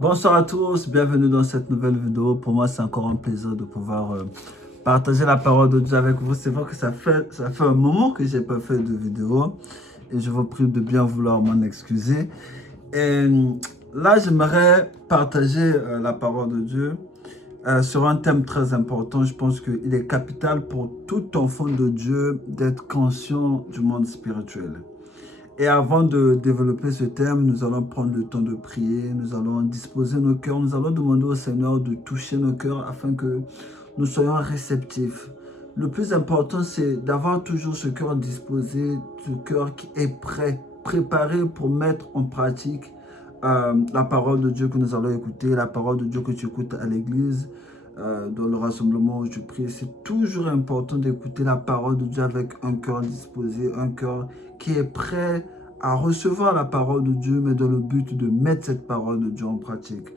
Bonsoir à tous, bienvenue dans cette nouvelle vidéo. Pour moi, c'est encore un plaisir de pouvoir partager la parole de Dieu avec vous. C'est vrai que ça fait un moment que j'ai pas fait de vidéo et je vous prie de bien vouloir m'en excuser. Et là, j'aimerais partager la parole de Dieu sur un thème très important. Je pense qu'il est capital pour tout enfant de Dieu d'être conscient du monde spirituel. Et avant de développer ce thème, nous allons prendre le temps de prier, nous allons disposer nos cœurs, nous allons demander au Seigneur de toucher nos cœurs afin que nous soyons réceptifs. Le plus important, c'est d'avoir toujours ce cœur disposé, ce cœur qui est prêt, préparé pour mettre en pratique la parole de Dieu que nous allons écouter, la parole de Dieu que tu écoutes à l'église, dans le rassemblement où tu pries. C'est toujours important d'écouter la parole de Dieu avec un cœur disposé, un cœur qui est prêt à recevoir la parole de Dieu, mais dans le but de mettre cette parole de Dieu en pratique.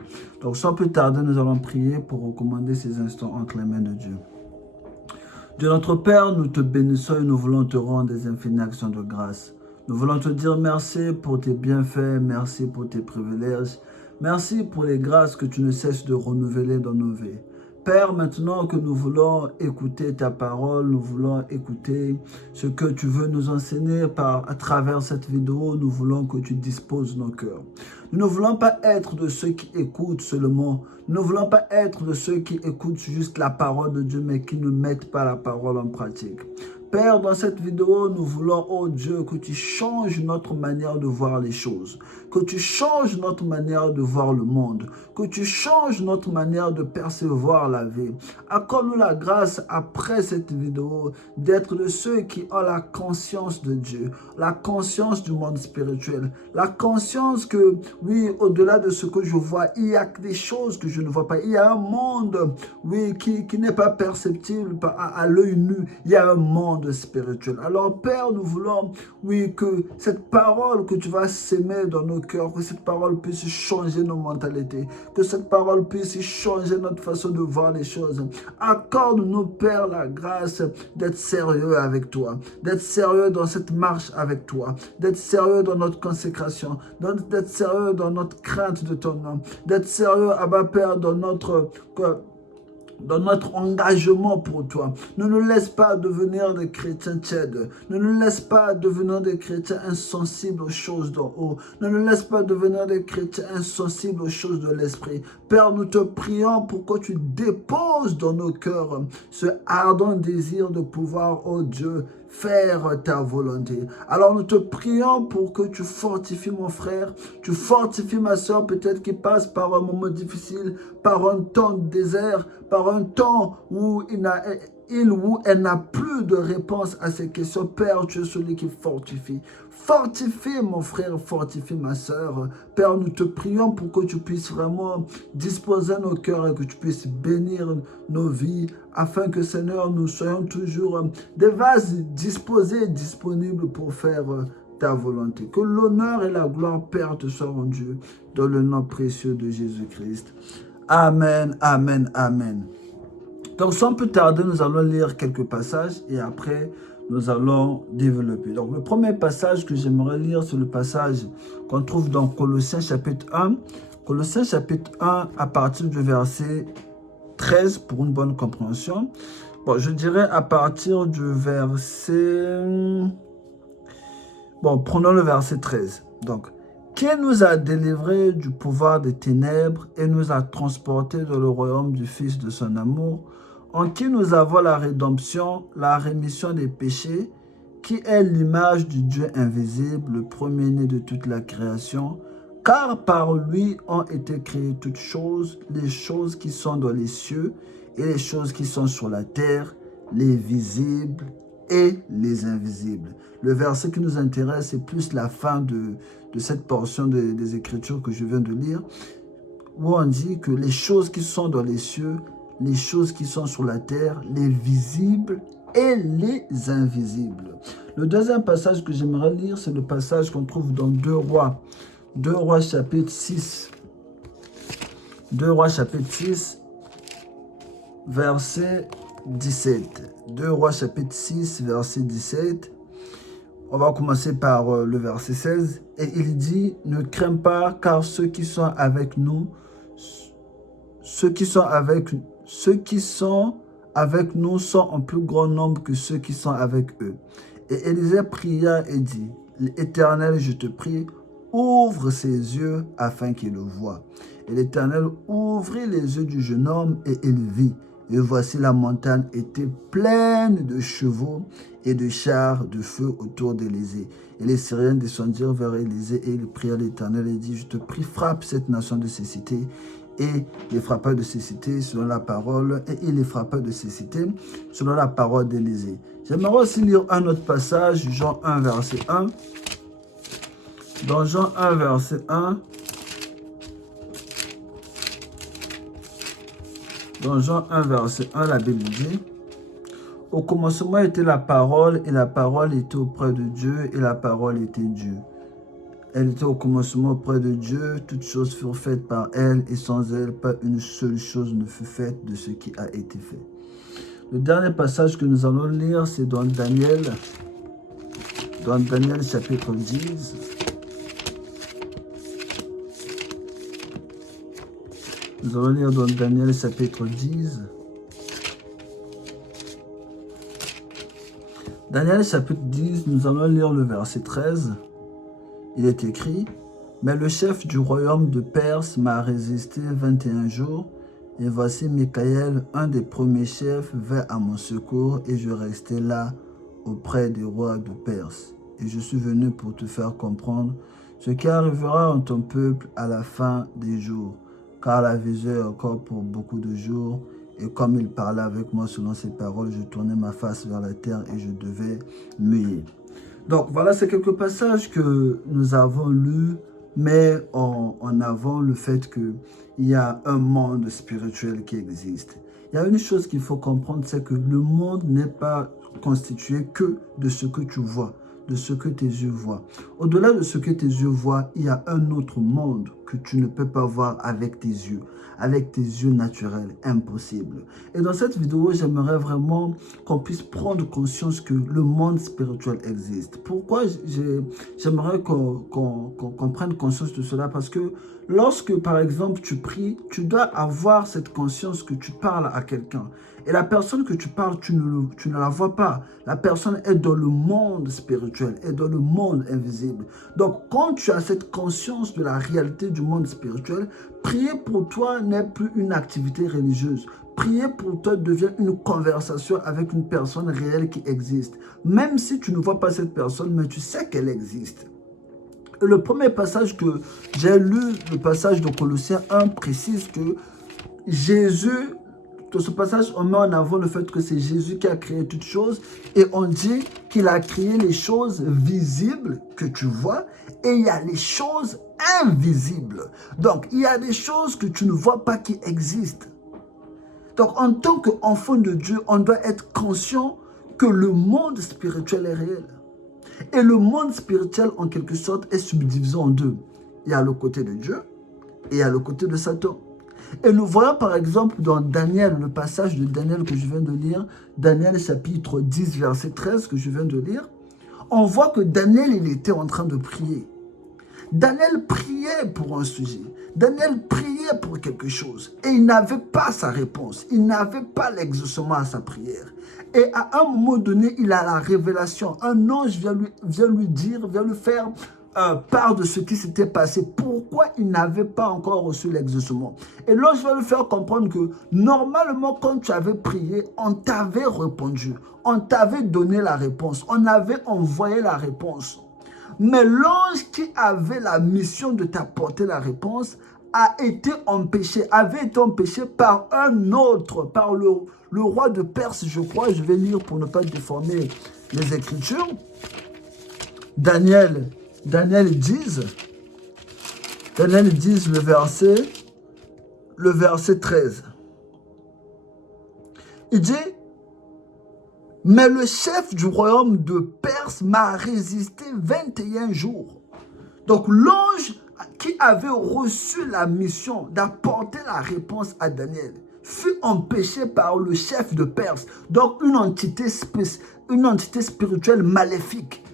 Donc sans plus tarder, nous allons prier pour recommander ces instants entre les mains de Dieu. Dieu notre Père, nous te bénissons et nous voulons te rendre des infinies actions de grâce. Nous voulons te dire merci pour tes bienfaits, merci pour tes privilèges, merci pour les grâces que tu ne cesses de renouveler dans nos vies. Père, maintenant que nous voulons écouter ta parole, nous voulons écouter ce que tu veux nous enseigner à travers cette vidéo, nous voulons que tu disposes nos cœurs. Nous ne voulons pas être de ceux qui écoutent seulement. Nous ne voulons pas être de ceux qui écoutent juste la parole de Dieu, mais qui ne mettent pas la parole en pratique. Père, dans cette vidéo, nous voulons, oh Dieu, que tu changes notre manière de voir les choses, que tu changes notre manière de voir le monde, que tu changes notre manière de percevoir la vie. Accorde-nous la grâce, après cette vidéo, d'être de ceux qui ont la conscience de Dieu, la conscience du monde spirituel, la conscience que, oui, au-delà de ce que je vois, il y a des choses que je ne vois pas. Il y a un monde, oui, qui n'est pas perceptible à l'œil nu. Il y a un monde spirituel. Alors, Père, nous voulons, oui, que cette parole que tu vas s'aimer dans nos cœurs, que cette parole puisse changer nos mentalités, que cette parole puisse changer notre façon de voir les choses. Accorde-nous, Père, la grâce d'être sérieux avec toi, d'être sérieux dans cette marche avec toi, d'être sérieux dans notre consécration, d'être sérieux dans notre crainte de ton nom, d'être sérieux, Abba Père, dans notre engagement pour toi. Ne nous laisse pas devenir des chrétiens tièdes. Ne nous laisse pas devenir des chrétiens insensibles aux choses d'en haut. Ne nous laisse pas devenir des chrétiens insensibles aux choses de l'esprit. Père, nous te prions pour que tu déposes dans nos cœurs ce ardent désir de pouvoir, oh Dieu, faire ta volonté. Alors nous te prions pour que tu fortifies mon frère, tu fortifies ma soeur peut-être qui passe par un moment difficile, par un temps de désert, par un temps où il ou elle n'a plus de réponse à ces questions. Père, tu es celui qui fortifie. Fortifie mon frère, fortifie ma soeur. Père, nous te prions pour que tu puisses vraiment disposer nos cœurs et que tu puisses bénir nos vies afin que, Seigneur, nous soyons toujours des vases disposés, disponibles pour faire ta volonté. Que l'honneur et la gloire, Père, te soient rendus dans le nom précieux de Jésus-Christ. Amen, amen, amen. Donc, sans plus tarder, nous allons lire quelques passages et après, nous allons développer. Donc, le premier passage que j'aimerais lire, c'est le passage qu'on trouve dans Colossiens chapitre 1. Colossiens chapitre 1 à partir du verset 13 pour une bonne compréhension. Bon, je dirais à partir du verset... Bon, prenons le verset 13. Donc, qui nous a délivrés du pouvoir des ténèbres et nous a transportés dans le royaume du Fils de son amour, en qui nous avons la rédemption, la rémission des péchés, qui est l'image du Dieu invisible, le premier-né de toute la création, car par lui ont été créées toutes choses, les choses qui sont dans les cieux et les choses qui sont sur la terre, les visibles et les invisibles. Le verset qui nous intéresse, c'est plus la fin de cette portion des Écritures que je viens de lire, où on dit que les choses qui sont dans les cieux, les choses qui sont sur la terre, les visibles et les invisibles. Le deuxième passage que j'aimerais lire, c'est le passage qu'on trouve dans 2 Rois. 2 Rois chapitre 6. 2 Rois chapitre 6, verset 17. 2 Rois chapitre 6, verset 17. On va commencer par le verset 16. Et il dit, ne crains pas, car ceux qui sont avec nous ceux qui sont avec nous sont en plus grand nombre que ceux qui sont avec eux. Et Élisée pria et dit, Éternel, je te prie, ouvre ses yeux afin qu'il le voie. Et l'Éternel ouvrit les yeux du jeune homme et il vit. Et voici la montagne était pleine de chevaux et de chars de feu autour d'Élisée. Et les Syriens descendirent vers Élisée et ils prièrent l'Éternel et dit, je te prie, frappe cette nation de cécité. Et les frappa de cécité selon la parole, et il les frappa de cécité selon la parole d'Élisée. J'aimerais aussi lire un autre passage, Jean 1, verset 1. Dans Jean 1, verset 1, dans Jean 1, verset 1, la Bible dit, « Au commencement était la parole, et la parole était auprès de Dieu, et la parole était Dieu. Elle était au commencement auprès de Dieu, toutes choses furent faites par elle, et sans elle, pas une seule chose ne fut faite de ce qui a été fait. » Le dernier passage que nous allons lire, c'est dans Daniel chapitre 10. Nous allons lire dans Daniel chapitre 10. Daniel chapitre 10, nous allons lire le verset 13. Il est écrit, « Mais le chef du royaume de Perse m'a résisté 21 jours, et voici Michaël, un des premiers chefs, vint à mon secours, et je restai là auprès des rois de Perse. Et je suis venu pour te faire comprendre ce qui arrivera en ton peuple à la fin des jours, car la vision est encore pour beaucoup de jours. Et comme il parlait avec moi selon ses paroles, je tournai ma face vers la terre et je devais muer. » Donc voilà, c'est quelques passages que nous avons lus, mais en avant le fait qu'il y a un monde spirituel qui existe. Il y a une chose qu'il faut comprendre, c'est que le monde n'est pas constitué que de ce que tu vois, de ce que tes yeux voient. Au-delà de ce que tes yeux voient, il y a un autre monde que tu ne peux pas voir avec tes yeux naturels, impossible. Et dans cette vidéo, j'aimerais vraiment qu'on puisse prendre conscience que le monde spirituel existe. Pourquoi j'aimerais qu'on prenne conscience de cela? Parce que lorsque, par exemple, tu pries, tu dois avoir cette conscience que tu parles à quelqu'un. Et la personne que tu parles, tu ne la vois pas. La personne est dans le monde spirituel, est dans le monde invisible. Donc, quand tu as cette conscience de la réalité du monde spirituel, prier pour toi n'est plus une activité religieuse. Prier pour toi devient une conversation avec une personne réelle qui existe. Même si tu ne vois pas cette personne, mais tu sais qu'elle existe. Le premier passage que j'ai lu, le passage de Colossiens 1, précise que Jésus, dans ce passage, on met en avant le fait que c'est Jésus qui a créé toutes choses et on dit qu'il a créé les choses visibles que tu vois et il y a les choses invisibles. Donc, il y a des choses que tu ne vois pas qui existent. Donc, en tant qu'enfant de Dieu, on doit être conscient que le monde spirituel est réel. Et le monde spirituel, en quelque sorte, est subdivisé en deux. Il y a le côté de Dieu et il y a le côté de Satan. Et nous voyons par exemple dans Daniel, le passage de Daniel que je viens de lire, Daniel chapitre 10, verset 13 que je viens de lire, on voit que Daniel, il était en train de prier. Daniel priait pour un sujet. Daniel priait pour quelque chose. Et il n'avait pas sa réponse. Il n'avait pas l'exaucement à sa prière. Et à un moment donné, il a la révélation. Un ange vient lui dire, vient lui faire part de ce qui s'était passé. Pourquoi il n'avait pas encore reçu l'exaucement? Et l'ange va lui faire comprendre que normalement, quand tu avais prié, on t'avait répondu. On t'avait donné la réponse. On avait envoyé la réponse. Mais l'ange qui avait la mission de t'apporter la réponse avait été empêché par un autre, par le roi de Perse, je crois. Je vais lire pour ne pas déformer les Écritures. Daniel 10, le verset 13. Il dit, « Mais le chef du royaume de Perse m'a résisté 21 jours. » Donc l'ange qui avait reçu la mission d'apporter la réponse à Daniel fut empêché par le chef de Perse. Donc une entité spirituelle maléfique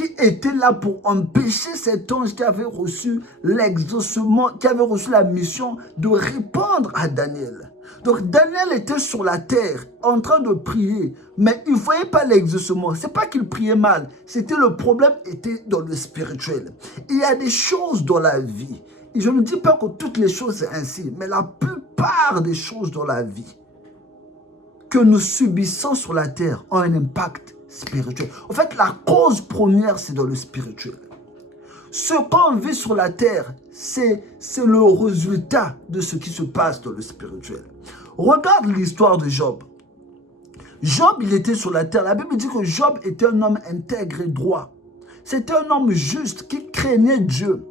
qui était là pour empêcher cet ange qui avait reçu l'exaucement, qui avait reçu la mission de répondre à Daniel. Donc Daniel était sur la terre en train de prier, mais il ne voyait pas l'exaucement. Ce n'est pas qu'il priait mal, c'était le problème était dans le spirituel. Il y a des choses dans la vie, et je ne dis pas que toutes les choses c'est ainsi, mais la plupart des choses dans la vie que nous subissons sur la terre ont un impact spirituel. En fait, la cause première, c'est dans le spirituel. Ce qu'on vit sur la terre, c'est le résultat de ce qui se passe dans le spirituel. Regarde l'histoire de Job. Job, il était sur la terre. La Bible dit que Job était un homme intègre et droit. C'était un homme juste qui craignait Dieu.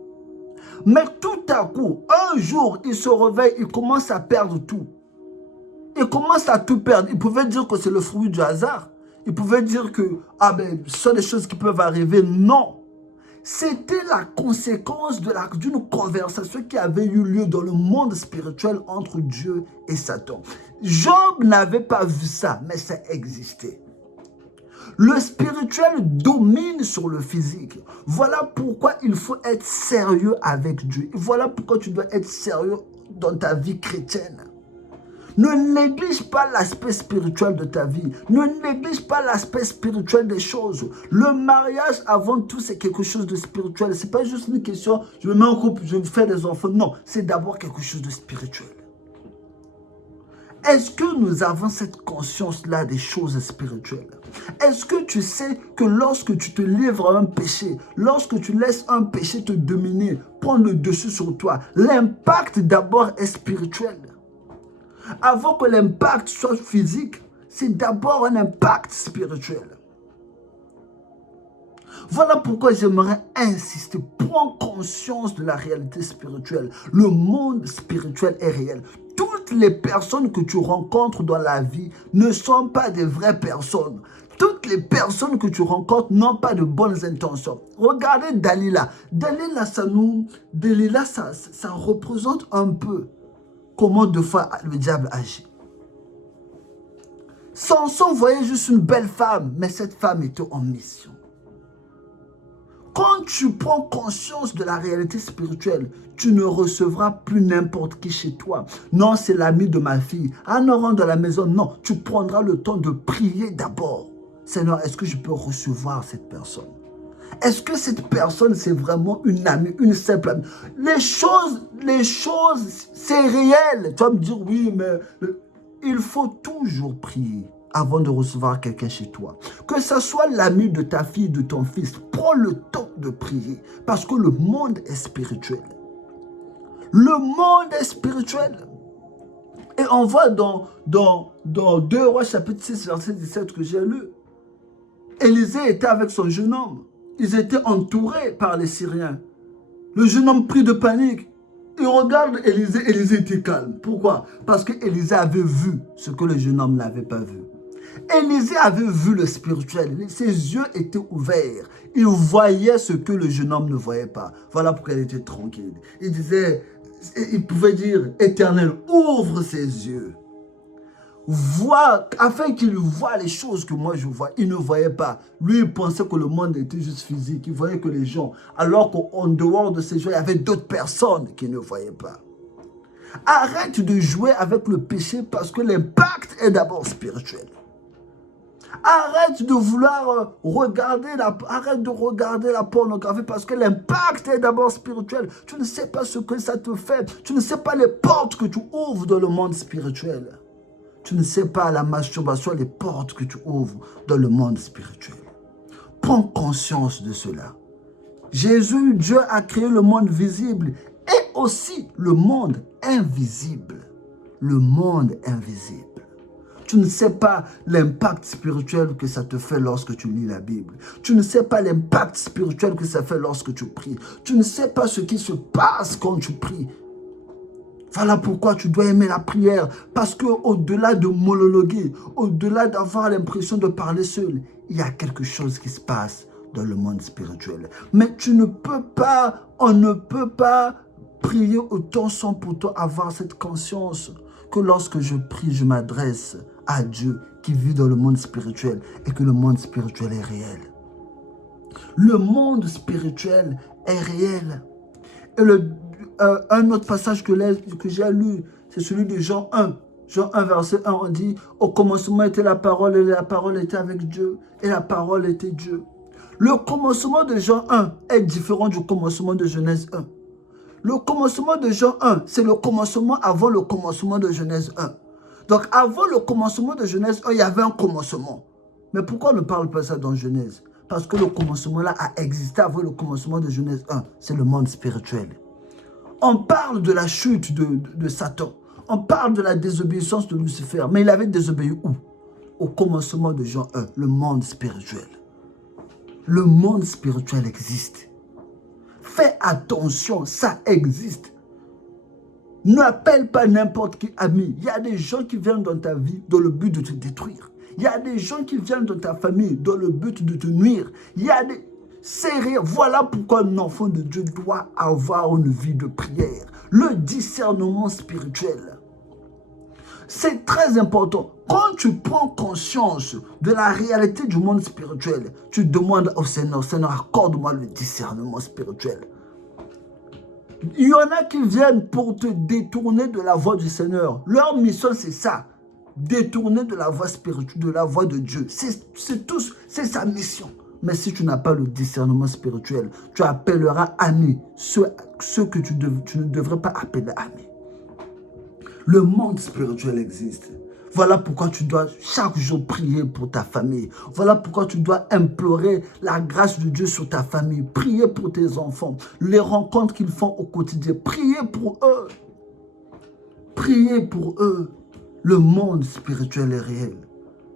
Mais tout à coup, un jour, il se réveille, il commence à perdre tout. Il commence à tout perdre. Il pouvait dire que c'est le fruit du hasard. Il pouvait dire que ce sont des choses qui peuvent arriver. Non. C'était la conséquence d'une conversation qui avait eu lieu dans le monde spirituel entre Dieu et Satan. Job n'avait pas vu ça, mais ça existait. Le spirituel domine sur le physique. Voilà pourquoi il faut être sérieux avec Dieu. Voilà pourquoi tu dois être sérieux dans ta vie chrétienne. Ne néglige pas l'aspect spirituel de ta vie. Ne néglige pas l'aspect spirituel des choses. Le mariage, avant tout, c'est quelque chose de spirituel. Ce n'est pas juste une question, je me mets en couple, je fais des enfants. Non, c'est d'abord quelque chose de spirituel. Est-ce que nous avons cette conscience-là des choses spirituelles? Est-ce que tu sais que lorsque tu te livres à un péché, lorsque tu laisses un péché te dominer, prendre le dessus sur toi, l'impact d'abord est spirituel? Avant que l'impact soit physique, c'est d'abord un impact spirituel. Voilà pourquoi j'aimerais insister. Prends conscience de la réalité spirituelle. Le monde spirituel est réel. Toutes les personnes que tu rencontres dans la vie ne sont pas des vraies personnes. Toutes les personnes que tu rencontres n'ont pas de bonnes intentions. Regardez Dalila. Dalila, ça représente un peu comment deux fois le diable agit. Samson voyait juste une belle femme, mais cette femme était en mission. Quand tu prends conscience de la réalité spirituelle, tu ne recevras plus n'importe qui chez toi. Non, c'est l'ami de ma fille. Ah non, rentre dans la maison. Non, tu prendras le temps de prier d'abord. Seigneur, est-ce que je peux recevoir cette personne? Est-ce que cette personne, c'est vraiment une amie, une simple amie? Les choses, c'est réel. Tu vas me dire, oui, mais il faut toujours prier avant de recevoir quelqu'un chez toi. Que ce soit l'ami de ta fille, de ton fils, prends le temps de prier parce que le monde est spirituel. Le monde est spirituel. Et on voit dans 2 Rois chapitre 6, verset 17 que j'ai lu. Élisée était avec son jeune homme. Ils étaient entourés par les Syriens. Le jeune homme pris de panique. Il regarde Élisée, Élisée était calme. Pourquoi? Parce que Élisée avait vu ce que le jeune homme n'avait pas vu. Élisée avait vu le spirituel. Ses yeux étaient ouverts. Il voyait ce que le jeune homme ne voyait pas. Voilà pourquoi il était tranquille. Il pouvait dire, Éternel, ouvre ses yeux. Afin qu'il voie les choses que moi je vois. Il ne voyait pas. Lui, il pensait que le monde était juste physique. Il voyait que les gens, alors qu'en dehors de ces gens, il y avait d'autres personnes qui ne voyaient pas. Arrête de jouer avec le péché parce que l'impact est d'abord spirituel. Arrête de vouloir regarder la pornographie parce que l'impact est d'abord spirituel. Tu ne sais pas ce que ça te fait. Tu ne sais pas les portes que tu ouvres dans le monde spirituel. Tu ne sais pas la masturbation, les portes que tu ouvres dans le monde spirituel. Prends conscience de cela. Jésus, Dieu a créé le monde visible et aussi le monde invisible. Le monde invisible. Tu ne sais pas l'impact spirituel que ça te fait lorsque tu lis la Bible. Tu ne sais pas l'impact spirituel que ça fait lorsque tu pries. Tu ne sais pas ce qui se passe quand tu pries. Voilà pourquoi tu dois aimer la prière. Parce qu'au-delà de monologuer, au-delà d'avoir l'impression de parler seul, il y a quelque chose qui se passe dans le monde spirituel. Mais tu ne peux pas, on ne peut pas prier autant sans pourtant avoir cette conscience que lorsque je prie, je m'adresse à Dieu qui vit dans le monde spirituel et que le monde spirituel est réel. Le monde spirituel est réel. Et un autre passage que j'ai lu, c'est celui de Jean 1. Jean 1, verset 1, on dit, au commencement était la parole, et la parole était avec Dieu, et la parole était Dieu. Le commencement de Jean 1 est différent du commencement de Genèse 1. Le commencement de Jean 1, c'est le commencement avant le commencement de Genèse 1. Donc avant le commencement de Genèse 1, il y avait un commencement. Mais pourquoi on ne parle pas ça dans Genèse? Parce que le commencement là a existé avant le commencement de Genèse 1. C'est le monde spirituel. On parle de la chute de Satan. On parle de la désobéissance de Lucifer. Mais il avait désobéi où? Au commencement de Jean 1, le monde spirituel. Le monde spirituel existe. Fais attention, ça existe. N'appelle pas n'importe qui ami. Il y a des gens qui viennent dans ta vie dans le but de te détruire. Il y a des gens qui viennent dans ta famille dans le but de te nuire. Il y a des... Sérieux, voilà pourquoi un enfant de Dieu doit avoir une vie de prière. Le discernement spirituel. C'est très important. Quand tu prends conscience de la réalité du monde spirituel, tu demandes au Seigneur, Seigneur, accorde-moi le discernement spirituel. Il y en a qui viennent pour te détourner de la voie du Seigneur. Leur mission, c'est ça. Détourner de la voie spirituelle, de la voie de Dieu. C'est sa mission. Mais si tu n'as pas le discernement spirituel, tu appelleras amis ceux que tu ne devrais pas appeler amis. Le monde spirituel existe. Voilà pourquoi tu dois chaque jour prier pour ta famille. Voilà pourquoi tu dois implorer la grâce de Dieu sur ta famille. Prier pour tes enfants. Les rencontres qu'ils font au quotidien. Prier pour eux. Prier pour eux. Le monde spirituel est réel.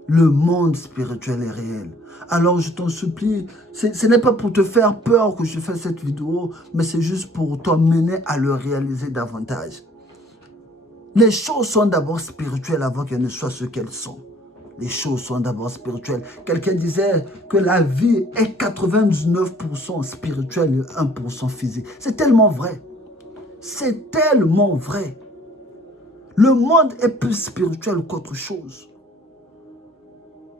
Le monde spirituel est réel. Alors je t'en supplie, ce n'est pas pour te faire peur que je fais cette vidéo, mais c'est juste pour t'emmener à le réaliser davantage. Les choses sont d'abord spirituelles avant qu'elles ne soient ce qu'elles sont. Les choses sont d'abord spirituelles. Quelqu'un disait que la vie est 99% spirituelle et 1% physique. C'est tellement vrai. C'est tellement vrai. Le monde est plus spirituel qu'autre chose.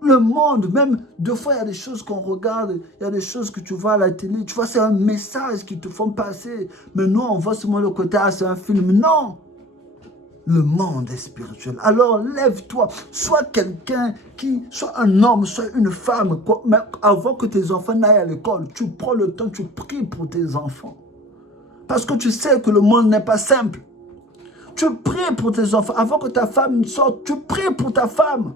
Le monde, même, deux fois, il y a des choses qu'on regarde, il y a des choses que tu vois à la télé, tu vois, c'est un message qui te font passer. Mais nous, on voit seulement le côté, ah, c'est un film. Non! Le monde est spirituel. Alors, lève-toi. Sois quelqu'un qui, soit un homme, soit une femme. Mais avant que tes enfants n'aillent à l'école, tu prends le temps, tu pries pour tes enfants. Parce que tu sais que le monde n'est pas simple. Tu pries pour tes enfants. Avant que ta femme sorte, tu pries pour ta femme.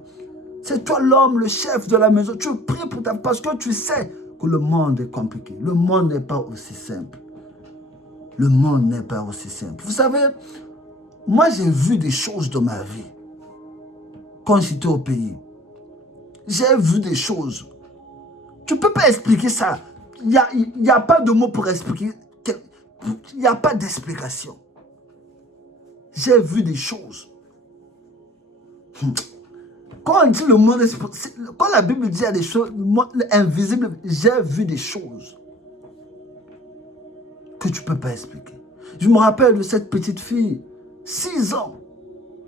C'est toi l'homme, le chef de la maison. Tu pries pour ta femme parce que tu sais que le monde est compliqué. Le monde n'est pas aussi simple. Le monde n'est pas aussi simple. Vous savez, moi j'ai vu des choses dans ma vie. Quand j'étais au pays, j'ai vu des choses. Tu ne peux pas expliquer ça. Il n'y a pas de mots pour expliquer. Il n'y a pas d'explication. J'ai vu des choses. Quand on dit le monde, quand la Bible dit il y a des choses invisibles, j'ai vu des choses que tu ne peux pas expliquer. Je me rappelle de cette petite fille, 6 ans,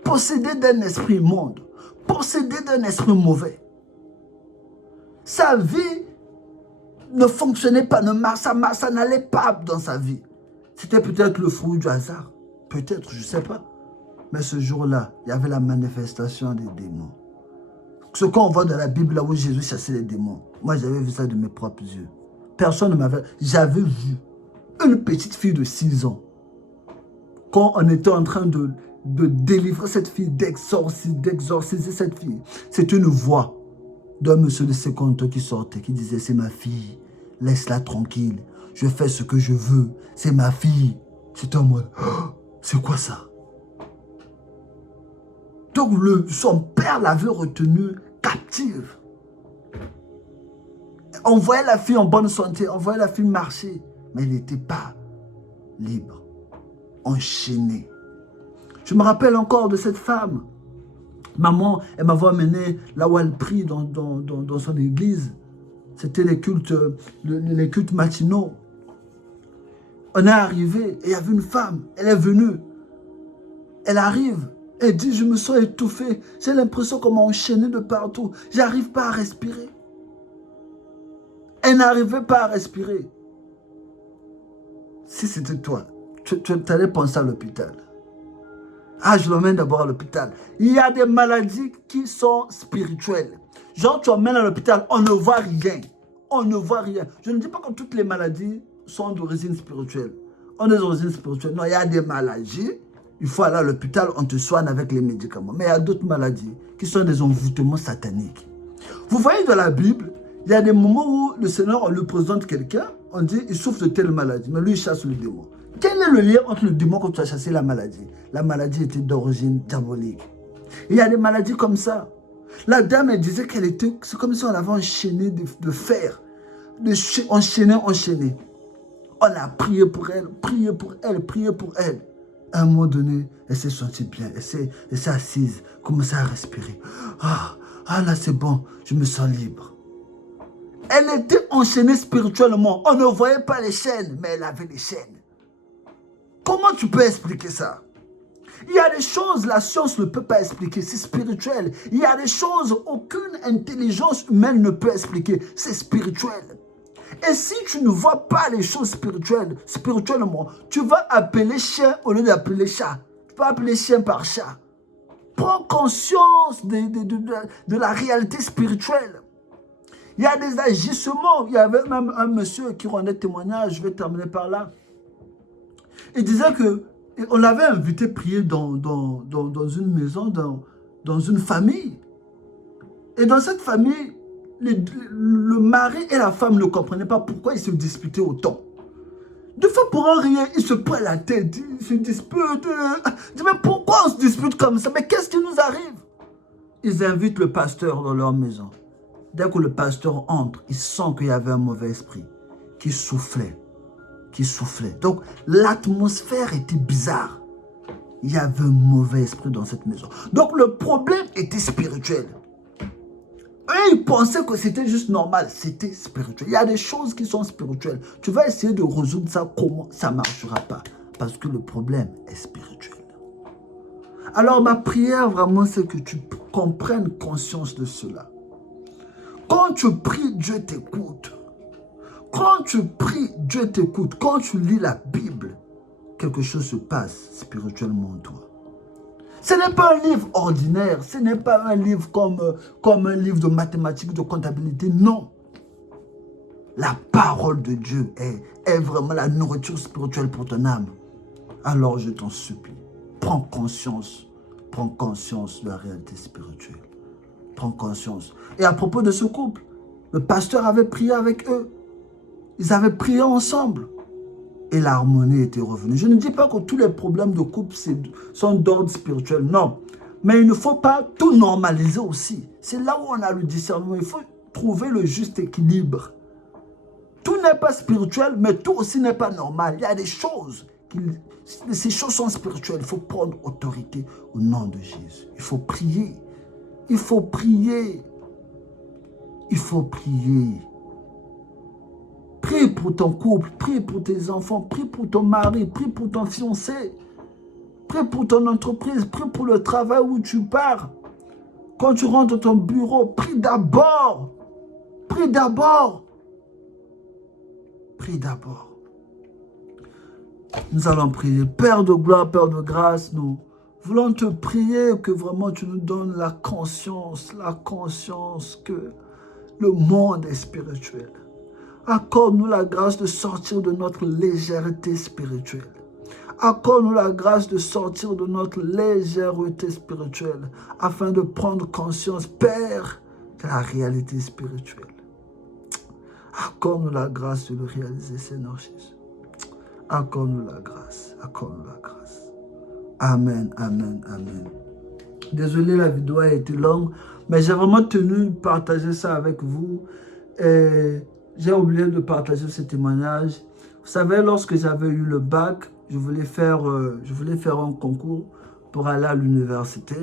possédée d'un esprit immonde, possédée d'un esprit mauvais. Sa vie ne fonctionnait pas, ça n'allait pas dans sa vie. C'était peut-être le fruit du hasard, peut-être, je ne sais pas. Mais ce jour-là, il y avait la manifestation des démons. Ce qu'on voit dans la Bible, là où Jésus chassait les démons. Moi, j'avais vu ça de mes propres yeux. Personne ne m'avait... J'avais vu une petite fille de 6 ans. Quand on était en train de délivrer cette fille, d'exorciser cette fille, c'est une voix d'un monsieur de 50 ans qui sortait, qui disait, c'est ma fille, laisse-la tranquille, je fais ce que je veux, c'est ma fille. C'était en mode, oh, c'est quoi ça? Donc son père l'avait retenue captive. On voyait la fille en bonne santé, on voyait la fille marcher, mais elle n'était pas libre, enchaînée. Je me rappelle encore de cette femme. Maman, elle m'avait amené là où elle prie dans son église. C'était les cultes matinaux. On est arrivé et il y avait une femme, elle est venue. Elle arrive. Elle dit, je me sens étouffée. J'ai l'impression qu'on m'a enchaîné de partout. J'arrive pas à respirer. Elle n'arrivait pas à respirer. Si c'était toi, tu allais penser à l'hôpital. Ah, je l'emmène d'abord à l'hôpital. Il y a des maladies qui sont spirituelles. Genre, tu emmènes à l'hôpital, on ne voit rien. On ne voit rien. Je ne dis pas que toutes les maladies sont d'origine spirituelle. On est d'origine spirituelle. Non, il y a des maladies. Il faut aller à l'hôpital, on te soigne avec les médicaments. Mais il y a d'autres maladies qui sont des envoûtements sataniques. Vous voyez dans la Bible, il y a des moments où le Seigneur, on lui présente quelqu'un, on dit, il souffre de telle maladie, mais lui, il chasse le démon. Quel est le lien entre le démon que tu as chassé et la maladie? La maladie était d'origine diabolique. Il y a des maladies comme ça. La dame, elle disait qu'elle était, c'est comme si on avait enchaîné de fer. Enchaîné. On a prié pour elle, prié pour elle, prié pour elle. À un moment donné, elle s'est sentie bien, elle s'est assise, commençait à respirer. Ah là c'est bon, je me sens libre. Elle était enchaînée spirituellement. On ne voyait pas les chaînes, mais elle avait les chaînes. Comment tu peux expliquer ça? Il y a des choses, la science ne peut pas expliquer, c'est spirituel. Il y a des choses, aucune intelligence humaine ne peut expliquer, c'est spirituel. Et si tu ne vois pas les choses spirituellement, tu vas appeler chien au lieu d'appeler chat. Tu vas appeler chien par chat. Prends conscience de la réalité spirituelle. Il y a des agissements. Il y avait même un monsieur qui rendait témoignage, je vais terminer par là. Il disait que on l'avait invité prier dans une maison, dans une famille. Et dans cette famille, le mari et la femme ne comprenaient pas pourquoi ils se disputaient autant. De fois pour un rien, ils se prennent la tête, ils se disputent. Ils disent, mais pourquoi on se dispute comme ça? Mais qu'est-ce qui nous arrive? Ils invitent le pasteur dans leur maison. Dès que le pasteur entre, ils sentent qu'il y avait un mauvais esprit qui soufflait. Donc, l'atmosphère était bizarre. Il y avait un mauvais esprit dans cette maison. Donc, le problème était spirituel. Eux, ils pensaient que c'était juste normal. C'était spirituel. Il y a des choses qui sont spirituelles. Tu vas essayer de résoudre ça. Comment? Ça ne marchera pas. Parce que le problème est spirituel. Alors, ma prière, vraiment, c'est que tu comprennes conscience de cela. Quand tu pries, Dieu t'écoute. Quand tu pries, Dieu t'écoute. Quand tu lis la Bible, quelque chose se passe spirituellement en toi. Ce n'est pas un livre ordinaire, ce n'est pas un livre comme un livre de mathématiques, de comptabilité, non. La parole de Dieu est vraiment la nourriture spirituelle pour ton âme. Alors je t'en supplie, prends conscience de la réalité spirituelle. Prends conscience. Et à propos de ce couple, le pasteur avait prié avec eux. Ils avaient prié ensemble. Et l'harmonie était revenue. Je ne dis pas que tous les problèmes de couple sont d'ordre spirituel, non. Mais il ne faut pas tout normaliser aussi. C'est là où on a le discernement. Il faut trouver le juste équilibre. Tout n'est pas spirituel, mais tout aussi n'est pas normal. Il y a des choses, ces choses sont spirituelles. Il faut prendre autorité au nom de Jésus. Il faut prier. Il faut prier. Il faut prier. Prie pour ton couple, prie pour tes enfants, prie pour ton mari, prie pour ton fiancé, prie pour ton entreprise, prie pour le travail où tu pars. Quand tu rentres dans ton bureau, prie d'abord. Prie d'abord. Prie d'abord. Nous allons prier. Père de gloire, Père de grâce, nous voulons te prier que vraiment tu nous donnes la conscience que le monde est spirituel. Accorde-nous la grâce de sortir de notre légèreté spirituelle. Accorde-nous la grâce de sortir de notre légèreté spirituelle afin de prendre conscience, Père, de la réalité spirituelle. Accorde-nous la grâce de le réaliser, Seigneur Jésus. Accorde-nous la grâce. Accorde-nous la grâce. Amen, amen, amen. Désolé, la vidéo a été longue, mais j'ai vraiment tenu de partager ça avec vous. Et j'ai oublié de partager ce témoignage. Vous savez, lorsque j'avais eu le bac, je voulais faire un concours pour aller à l'université.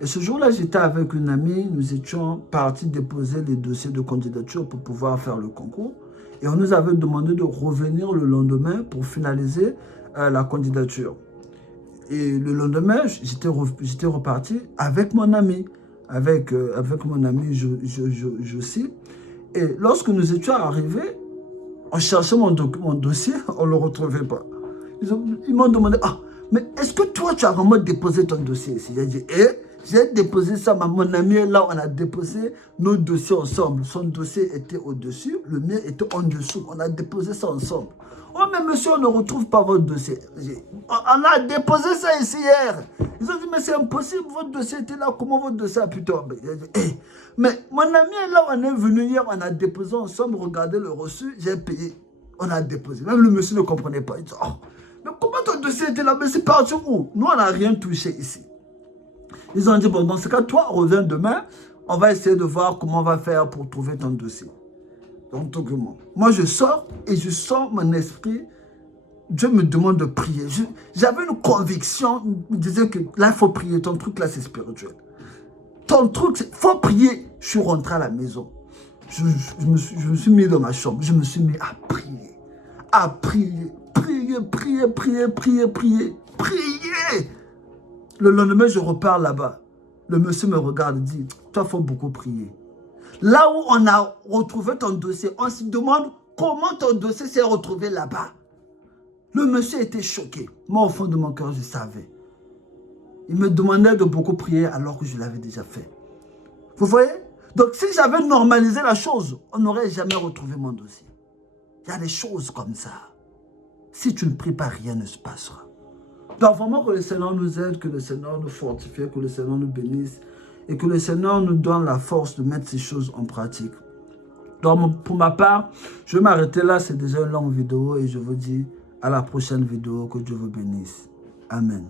Et ce jour-là, j'étais avec une amie. Nous étions partis déposer les dossiers de candidature pour pouvoir faire le concours. Et on nous avait demandé de revenir le lendemain pour finaliser la candidature. Et le lendemain, j'étais reparti avec mon ami. Avec mon ami Josie. Et lorsque nous étions arrivés, on cherchait mon dossier, on ne le retrouvait pas. Ils m'ont demandé, ah, mais est-ce que toi, tu as vraiment déposé ton dossier ici? J'ai dit, j'ai déposé ça, mon ami est là, on a déposé nos dossiers ensemble. Son dossier était au-dessus, le mien était en dessous. On a déposé ça ensemble. Oh, mais monsieur, on ne retrouve pas votre dossier. On a déposé ça ici hier. Ils ont dit, mais c'est impossible, votre dossier était là, comment votre dossier a pu tomber? J'ai dit, mais mon ami est là, on est venu hier, on a déposé ensemble, regardez le reçu, j'ai payé. On a déposé. Même le monsieur ne comprenait pas. Il dit, oh, mais comment ton dossier était là? Mais c'est parti où? Nous, on n'a rien touché ici. Ils ont dit, bon, dans ce cas, toi, reviens demain, on va essayer de voir comment on va faire pour trouver ton dossier. Donc, moi, je sors et je sens mon esprit. Dieu me demande de prier. J'avais une conviction, il me disait que là, il faut prier. Ton truc, là, c'est spirituel. Ton truc, il faut prier. Je suis rentré à la maison. Je me suis mis dans ma chambre. Je me suis mis à prier. À prier. Prier. Le lendemain, je repars là-bas. Le monsieur me regarde et dit, toi, il faut beaucoup prier. Là où on a retrouvé ton dossier, on se demande comment ton dossier s'est retrouvé là-bas. Le monsieur était choqué. Moi, au fond de mon cœur, je savais. Il me demandait de beaucoup prier alors que je l'avais déjà fait. Vous voyez? Donc, si j'avais normalisé la chose, on n'aurait jamais retrouvé mon dossier. Il y a des choses comme ça. Si tu ne pries pas, rien ne se passera. Donc, vraiment que le Seigneur nous aide, que le Seigneur nous fortifie, que le Seigneur nous bénisse et que le Seigneur nous donne la force de mettre ces choses en pratique. Donc, pour ma part, je vais m'arrêter là. C'est déjà une longue vidéo et je vous dis à la prochaine vidéo. Que Dieu vous bénisse. Amen.